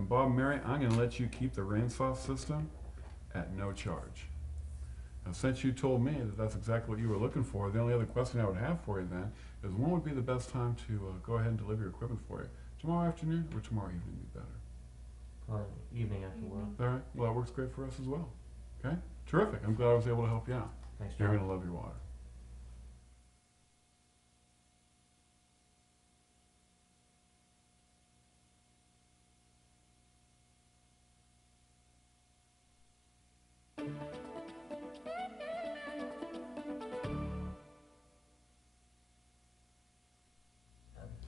Bob and Mary, I'm going to let you keep the RainSoft system at no charge. Now, since you told me that that's exactly what you were looking for, the only other question I would have for you then is when would be the best time to go ahead and deliver your equipment for you? Tomorrow afternoon or tomorrow evening would be better? Probably evening after work. All right. Well, that works great for us as well. Okay? Terrific. I'm glad I was able to help you out. Thanks, You're John. going to love your water.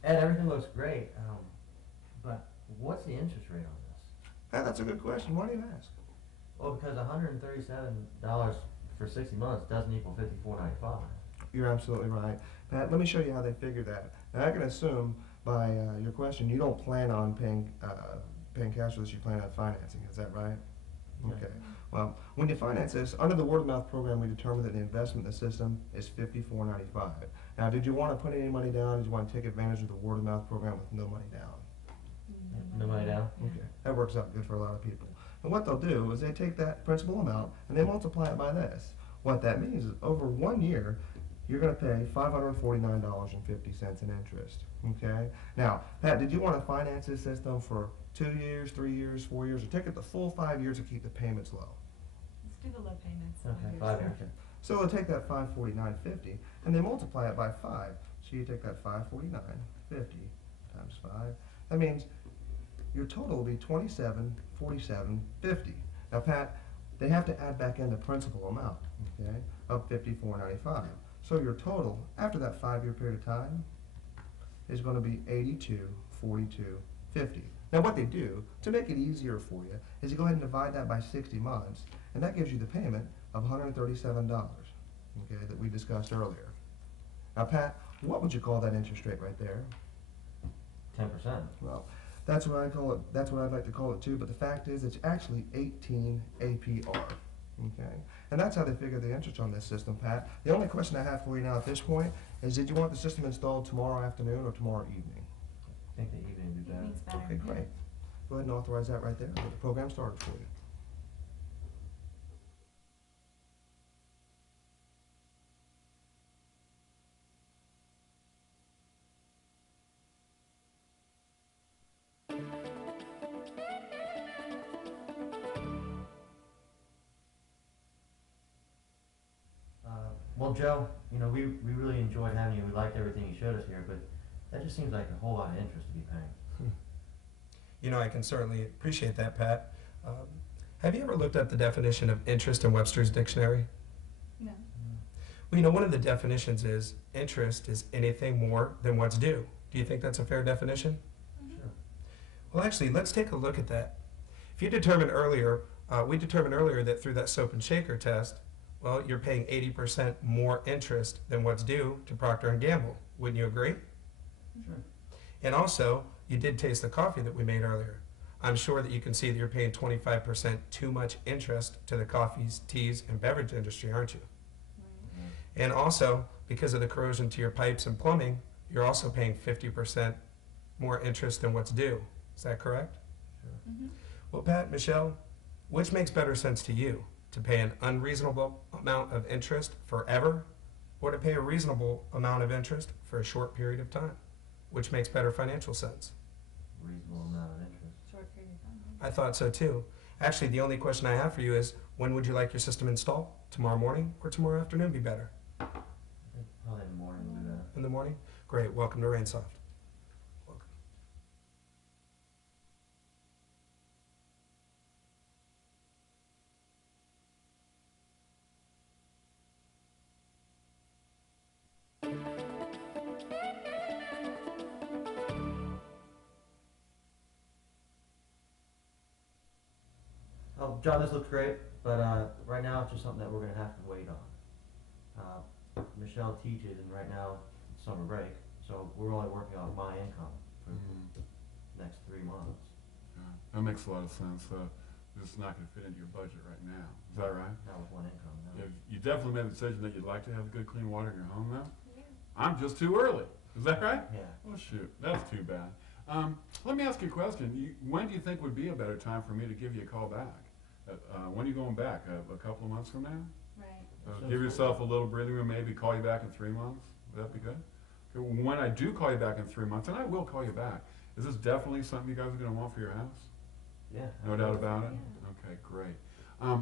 Ed, everything looks great, but what's the interest rate on this? That's a good question. Why do you ask? Well, because $137 for 60 months doesn't equal $54.95. You're absolutely right. Pat, let me show you how they figure that. Now, I can assume by your question you don't plan on paying cash for this, you plan on financing. Is that right? Yeah. Okay. Well, when you finance this, under the word of mouth program, we determined that the investment in the system is $54.95. Now, did you want to put any money down? Did you want to take advantage of the word of mouth program with no money down? No money down? Okay. That works out good for a lot of people. And what they'll do is they take that principal amount and they multiply it by this. What that means is over 1 year, you're going to pay $549.50 in interest. Okay? Now, Pat, did you want to finance this system for 2 years, 3 years, 4 years, or take it the full 5 years to keep the payments low? Let's do the low payments. Okay, 5 years. Okay. So they'll take that $549.50 and they multiply it by 5. So you take that $549.50 times 5. That means your total will be $2747.50. Now, Pat, they have to add back in the principal amount, okay, of $54.95. So your total after that 5-year period of time is going to be $8242.50. Now, what they do to make it easier for you is you go ahead and divide that by 60 months, and that gives you the payment of $137, okay, that we discussed earlier. Now, Pat, what would you call that interest rate right there? 10%. Well, that's what I call it. That's what I'd like to call it too. But the fact is, it's actually 18 APR. Okay, and that's how they figure the interest on this system, Pat. The only question I have for you now at this point is, did you want the system installed tomorrow afternoon or tomorrow evening? I think the evening would be better. Evening's better. Okay, great. Go ahead and authorize that right there. Get the program started for you. Well, Joe, we really enjoyed having you. We liked everything you showed us here, but that just seems like a whole lot of interest to be paying. I can certainly appreciate that, Pat. Have you ever looked up the definition of interest in Webster's dictionary? No. Well, one of the definitions is interest is anything more than what's due. Do you think that's a fair definition? Sure. Well, actually, let's take a look at that. If you determined earlier, we determined earlier that through that soap and shaker test, well, you're paying 80% more interest than what's due to Procter & Gamble. Wouldn't you agree? Sure. And also, you did taste the coffee that we made earlier. I'm sure that you can see that you're paying 25% too much interest to the coffees, teas, and beverage industry, aren't you? Right. And also, because of the corrosion to your pipes and plumbing, you're also paying 50% more interest than what's due. Is that correct? Sure. Mm-hmm. Well, Pat, Michelle, which makes better sense to you? To pay an unreasonable amount of interest forever, or to pay a reasonable amount of interest for a short period of time? Which makes better financial sense? Reasonable amount of interest. Short period of time. I thought so too. Actually, the only question I have for you is, when would you like your system installed? Tomorrow morning or tomorrow afternoon be better? I think probably in the morning would be better. In the morning? Great. Welcome to RainSoft. Welcome. Oh, John, this looks great, but right now it's just something that we're going to have to wait on. Michelle teaches, and right now it's summer break, so we're only working on my income for the next 3 months. Yeah, that makes a lot of sense. This is not going to fit into your budget right now. Is that right? Not with one income, no. You definitely made the decision that you'd like to have good, clean water in your home now? Yeah. I'm just too early. Is that right? Yeah. Well, shoot, that's too bad. Let me ask you a question. When do you think would be a better time for me to give you a call back? When are you going back? A couple of months from now? Right. Give yourself a little breathing room, maybe call you back in 3 months? Would that be good? Okay, when I do call you back in 3 months, and I will call you back, is this definitely something you guys are gonna want for your house? Yeah. No doubt about it? Okay, great.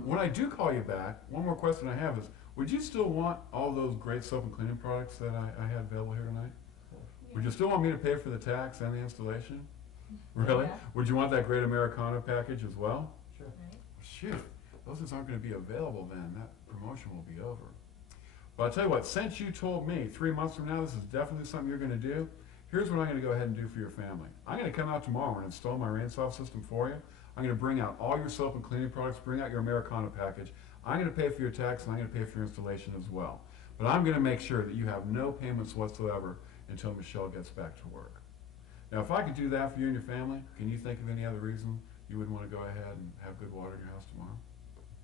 When I do call you back, one more question I have is, would you still want all those great soap and cleaning products that I had available here tonight? Would you still want me to pay for the tax and the installation? Really? Yeah. Would you want that great Americana package as well? Sure. Right. Shoot, those things aren't gonna be available then, that promotion will be over. But I'll tell you what, since you told me 3 months from now this is definitely something you're gonna do, here's what I'm gonna go ahead and do for your family. I'm gonna come out tomorrow and install my RainSoft system for you. I'm gonna bring out all your soap and cleaning products, bring out your Americana package. I'm gonna pay for your tax and I'm gonna pay for your installation as well. But I'm gonna make sure that you have no payments whatsoever until Michelle gets back to work. Now, if I could do that for you and your family, can you think of any other reason you would want to go ahead and have good water in your house tomorrow?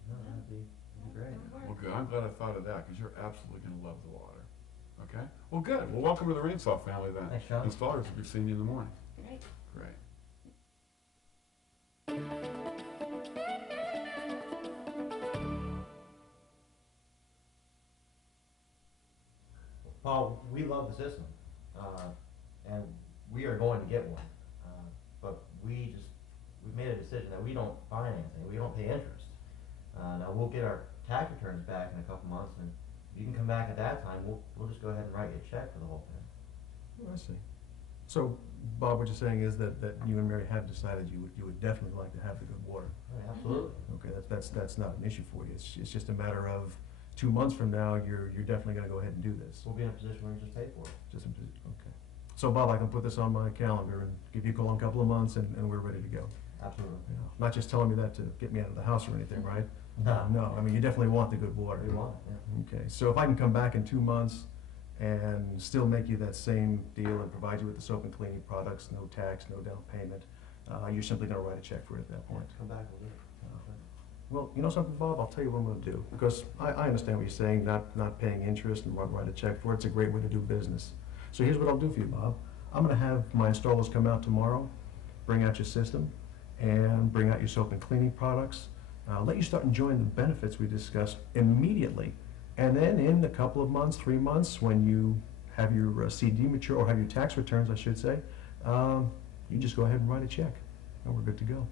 No, that'd be great. That would work. Well, good. I'm glad I thought of that, because you're absolutely going to love the water. Okay? Well, good. Well, welcome to the RainSoft family then. Thanks, Sean. Installers will be seeing you in the morning. Great. Great. Paul, we love the system, and we are going to get one. But we've made a decision that we don't finance anything, we don't pay interest. Now, we'll get our tax returns back in a couple months, and you can come back at that time, we'll just go ahead and write you a check for the whole thing. I see. So, Bob, what you're saying is that you and Mary have decided you would definitely like to have the good water. Right, absolutely. Okay, that's not an issue for you. It's just a matter of 2 months from now, you're definitely gonna go ahead and do this. We'll be in a position where we just pay for it. Okay. So, Bob, I can put this on my calendar and give you a call in a couple of months and we're ready to go. Absolutely. You know, not just telling me that to get me out of the house or anything, right? No. No, I mean, you definitely want the good water. We want it, yeah. Okay, so if I can come back in 2 months and still make you that same deal and provide you with the soap and cleaning products, no tax, no down payment, you're simply gonna write a check for it at that point. Come back, we'll do it. Well, you know something, Bob, I'll tell you what I'm gonna do, because I understand what you're saying, not paying interest and write a check for it, it's a great way to do business. So here's what I'll do for you, Bob. I'm gonna have my installers come out tomorrow, bring out your system, and bring out your soap and cleaning products. Let you start enjoying the benefits we discussed immediately. And then in a couple of months, 3 months, when you have your CD mature, or have your tax returns, I should say, you just go ahead and write a check, and we're good to go.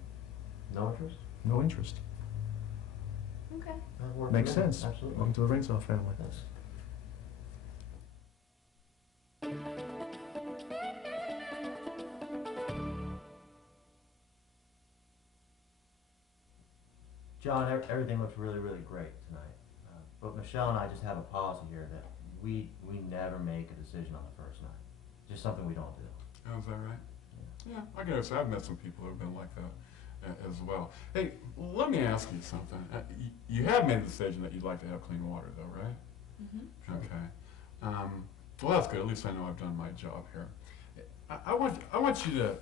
No interest? No interest. Okay. That works Makes for me. sense. Absolutely. Welcome to the RainSoft family. Thanks. John, everything looks really, really great tonight. But Michelle and I just have a policy here that we never make a decision on the first night. Just something we don't do. Oh, is that right? Yeah, I guess I've met some people who have been like that as well. Hey, let me ask you something. You have made a decision that you'd like to have clean water, though, right? Mm-hmm. Okay. Well, that's good. At least I know I've done my job here. I want you to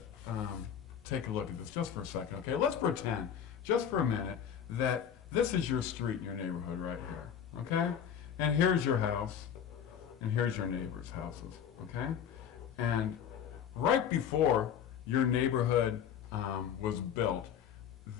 take a look at this just for a second, okay? Let's pretend, just for a minute, that this is your street in your neighborhood right here, okay? And here's your house, and here's your neighbor's houses, okay? And right before your neighborhood was built,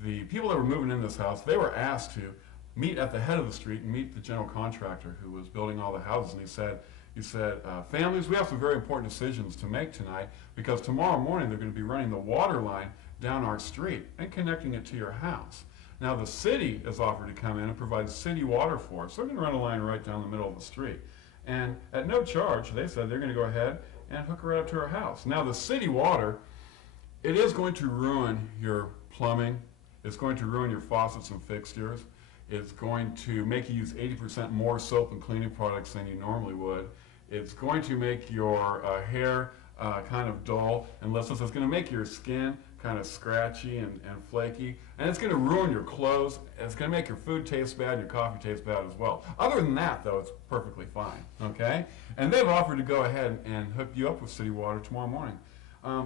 the people that were moving in this house, they were asked to meet at the head of the street and meet the general contractor who was building all the houses. And he said, families, we have some very important decisions to make tonight, because tomorrow morning they're going to be running the water line down our street and connecting it to your house. Now the city has offered to come in and provide city water for us. So they're going to run a line right down the middle of the street. And at no charge, they said they're going to go ahead and hook her right up to her house. Now the city water, it is going to ruin your plumbing. It's going to ruin your faucets and fixtures. It's going to make you use 80% more soap and cleaning products than you normally would. It's going to make your hair kind of dull and listless. It's going to make your skin kind of scratchy and flaky. And it's going to ruin your clothes. It's going to make your food taste bad, your coffee taste bad as well. Other than that, though, it's perfectly fine, okay? And they've offered to go ahead and hook you up with city water tomorrow morning.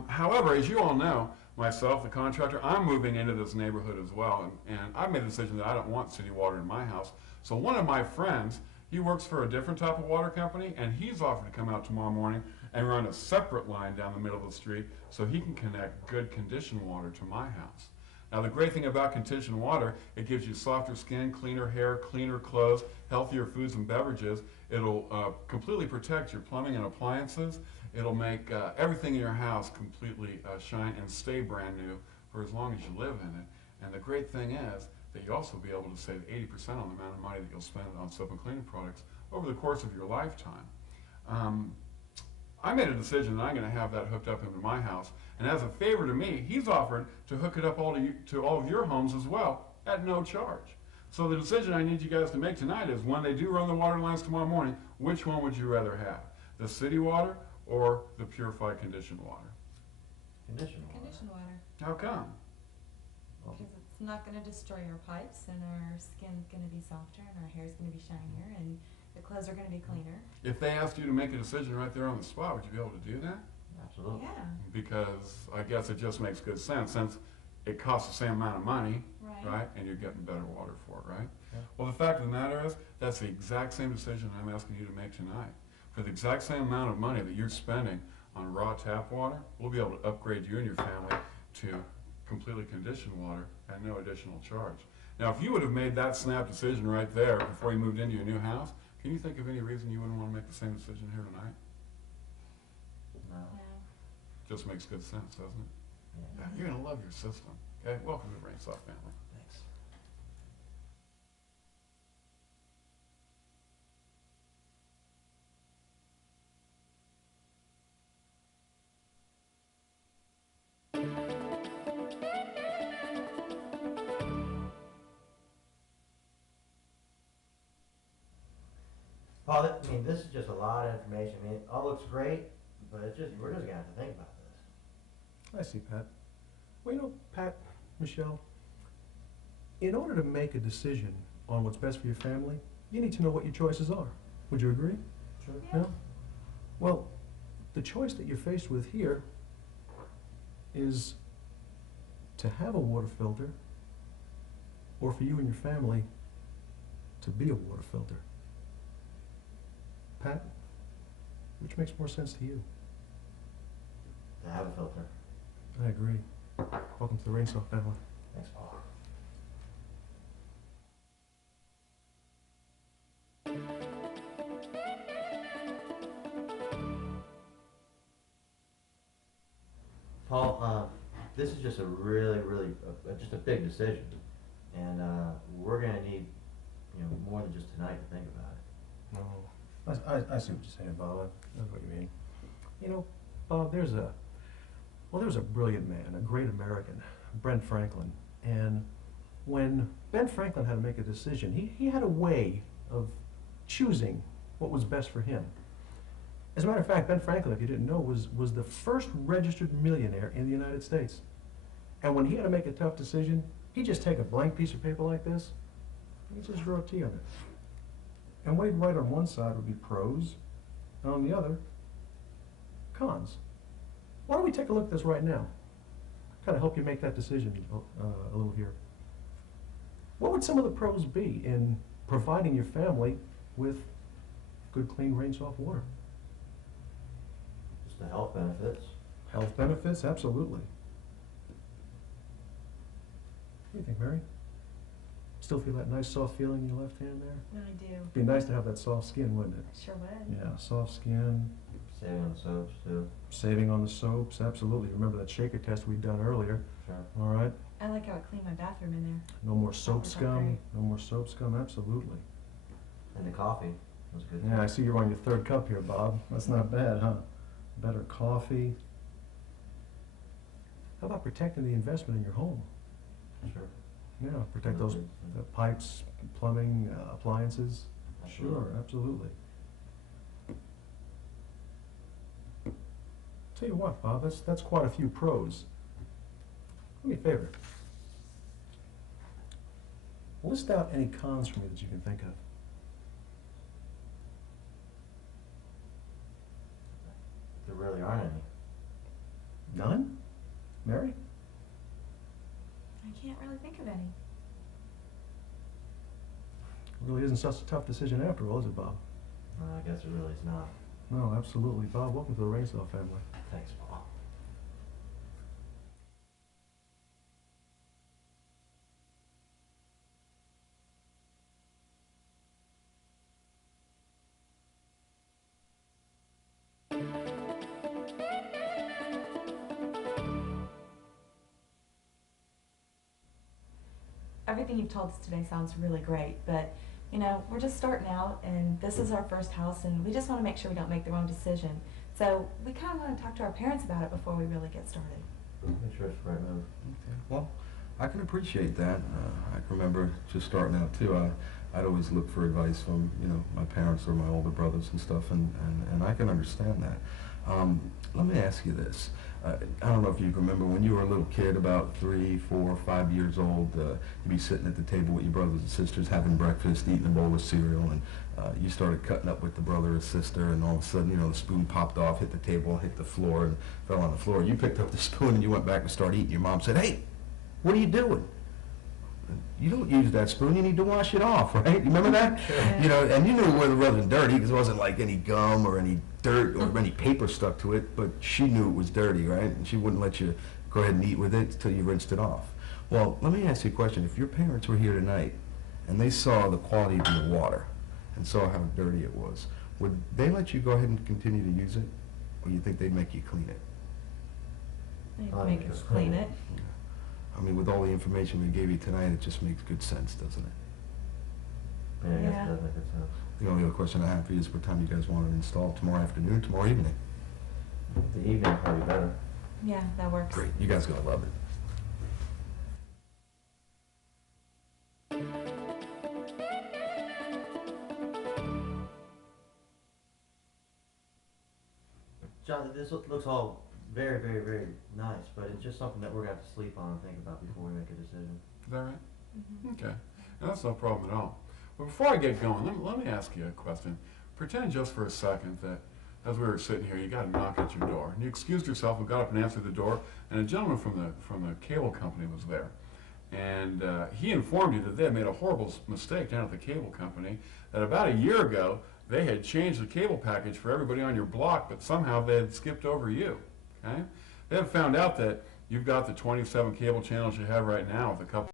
However, as you all know, myself, the contractor, I'm moving into this neighborhood as well, and I've made the decision that I don't want city water in my house. So one of my friends, he works for a different type of water company, and he's offered to come out tomorrow morning and run a separate line down the middle of the street so he can connect good conditioned water to my house. Now, the great thing about conditioned water, it gives you softer skin, cleaner hair, cleaner clothes, healthier foods and beverages. It'll completely protect your plumbing and appliances. It'll make everything in your house completely shine and stay brand new for as long as you live in it. And the great thing is that you also be able to save 80% on the amount of money that you'll spend on soap and cleaning products over the course of your lifetime. I made a decision that I'm going to have that hooked up into my house, and as a favor to me, he's offered to hook it up to all of your homes as well at no charge. So the decision I need you guys to make tonight is, when they do run the water lines tomorrow morning, which one would you rather have? The city water or the purified conditioned water? Conditioned water. Conditioned water, How come? Well, because it's not gonna destroy our pipes, and our skin's gonna be softer, and our hair's gonna be shinier, and the clothes are gonna be cleaner. If they asked you to make a decision right there on the spot, would you be able to do that? absolutely. Yeah, Because I guess it just makes good sense, since it costs the same amount of money, right. right, and you're getting better water for it, right? Yeah. Well, the fact of the matter is, that's the exact same decision I'm asking you to make tonight. For the exact same amount of money that you're spending on raw tap water, we'll be able to upgrade you and your family to completely conditioned water at no additional charge. Now, if you would have made that snap decision right there before you moved into your new house, can you think of any reason you wouldn't want to make the same decision here tonight? No. Yeah. Just makes good sense, doesn't it? Yeah. Yeah, you're gonna love your system. Okay, welcome to the Rainsoft family. Thanks. Paul, I mean, this is just a lot of information. I mean, it all looks great, but it's just, we're just gonna have to think about this. I see, Pat. Well, you know, Pat, Michelle, in order to make a decision on what's best for your family, you need to know what your choices are. Would you agree? Sure. Yeah. Well, the choice that you're faced with here is to have a water filter, or for you and your family to be a water filter. Pat, which makes more sense to you? To have a filter. I agree. Welcome to the Rainsoft family. Thanks, Paul. Paul, this is just a really, just a big decision, and we're gonna need, more than just tonight to think about it. No, I see what you're saying, Bob. I know what you mean. You know, Bob, there's a brilliant man, a great American, Ben Franklin. And when Ben Franklin had to make a decision, he had a way of choosing what was best for him. As a matter of fact, Ben Franklin, if you didn't know, was the first registered millionaire in the United States. And when he had to make a tough decision, he'd just take a blank piece of paper like this, and he'd just draw a T on it. And what he'd write on one side would be pros, and on the other, cons. Why don't we take a look at this right now? Kind of help you make that decision a little here. What would some of the pros be in providing your family with good, clean, rain-soft water? Just the health benefits. Health benefits, absolutely. What do you think, Mary? Still feel that nice soft feeling in your left hand there? I do. Be nice to have that soft skin, wouldn't it? I sure would. Yeah, soft skin, Saving on the soaps too. saving on the soaps, absolutely. Remember that shaker test we'd done earlier, Sure. all right? I like how it cleaned my bathroom in there. No more soap worked out scum, great. no more soap scum, absolutely. And the coffee was good. Yeah, I see you're on your third cup here, Bob. That's not bad, huh? Better coffee. How about protecting the investment in your home? Sure. Yeah, protect those the pipes, plumbing, appliances. Sure, absolutely. Tell you what, Bob, that's quite a few pros. Do me a favor. List out any cons for me that you can think of. There really aren't any. None? Mary? I can't really think of any. Really isn't such a tough decision after all, is it, Bob? I guess it really is not. No, absolutely. Bob, welcome to the Rainsville family. Thanks, Paul. Everything you've told us today sounds really great, but, you know, we're just starting out, and this is our first house, and we just want to make sure we don't make the wrong decision. So we kind of want to talk to our parents about it before we really get started. Make sure it's the right move. Okay. Well, I can appreciate that. I can remember just starting out too. I'd always look for advice from, you know, my parents or my older brothers and stuff, and I can understand that. Let me ask you this. I don't know if you can remember when you were a little kid, about 3, 4, 5 years old, you'd be sitting at the table with your brothers and sisters having breakfast, eating a bowl of cereal, and you started cutting up with the brother or sister, and all of a sudden, you know, the spoon popped off, hit the table, hit the floor, and fell on the floor. You picked up the spoon and you went back and started eating. Your mom said, "Hey, what are you doing? You don't use that spoon, you need to wash it off," right? You remember that? You know, and you knew whether it wasn't dirty because it wasn't like any gum or any dirt or any paper stuck to it, but she knew it was dirty, right? And she wouldn't let you go ahead and eat with it until you rinsed it off. Well, let me ask you a question. If your parents were here tonight and they saw the quality of your water and saw how dirty it was, would they let you go ahead and continue to use it? Or you think they'd make you clean it? They'd make us clean it. I mean, with all the information we gave you tonight, it just makes good sense, doesn't it? Yeah, I guess Yeah. it does make good sense. The only other question I have for you is what time you guys want it installed? Tomorrow afternoon, tomorrow evening? The evening probably better. Yeah, that works. Great, you guys are gonna love it. John, this looks all very, very, very nice, but it's just something that we're gonna have to sleep on and think about before we make a decision. Is that right? Mhm. Okay. Now, that's no problem at all. But before I get going, let me ask you a question. Pretend just for a second that as we were sitting here, you got a knock at your door. And you excused yourself and got up and answered the door, and a gentleman from the cable company was there. And he informed you that they had made a horrible mistake down at the cable company, that about a year ago, they had changed the cable package for everybody on your block, but somehow they had skipped over you. Okay? They had found out that you've got the 27 cable channels you have right now with a couple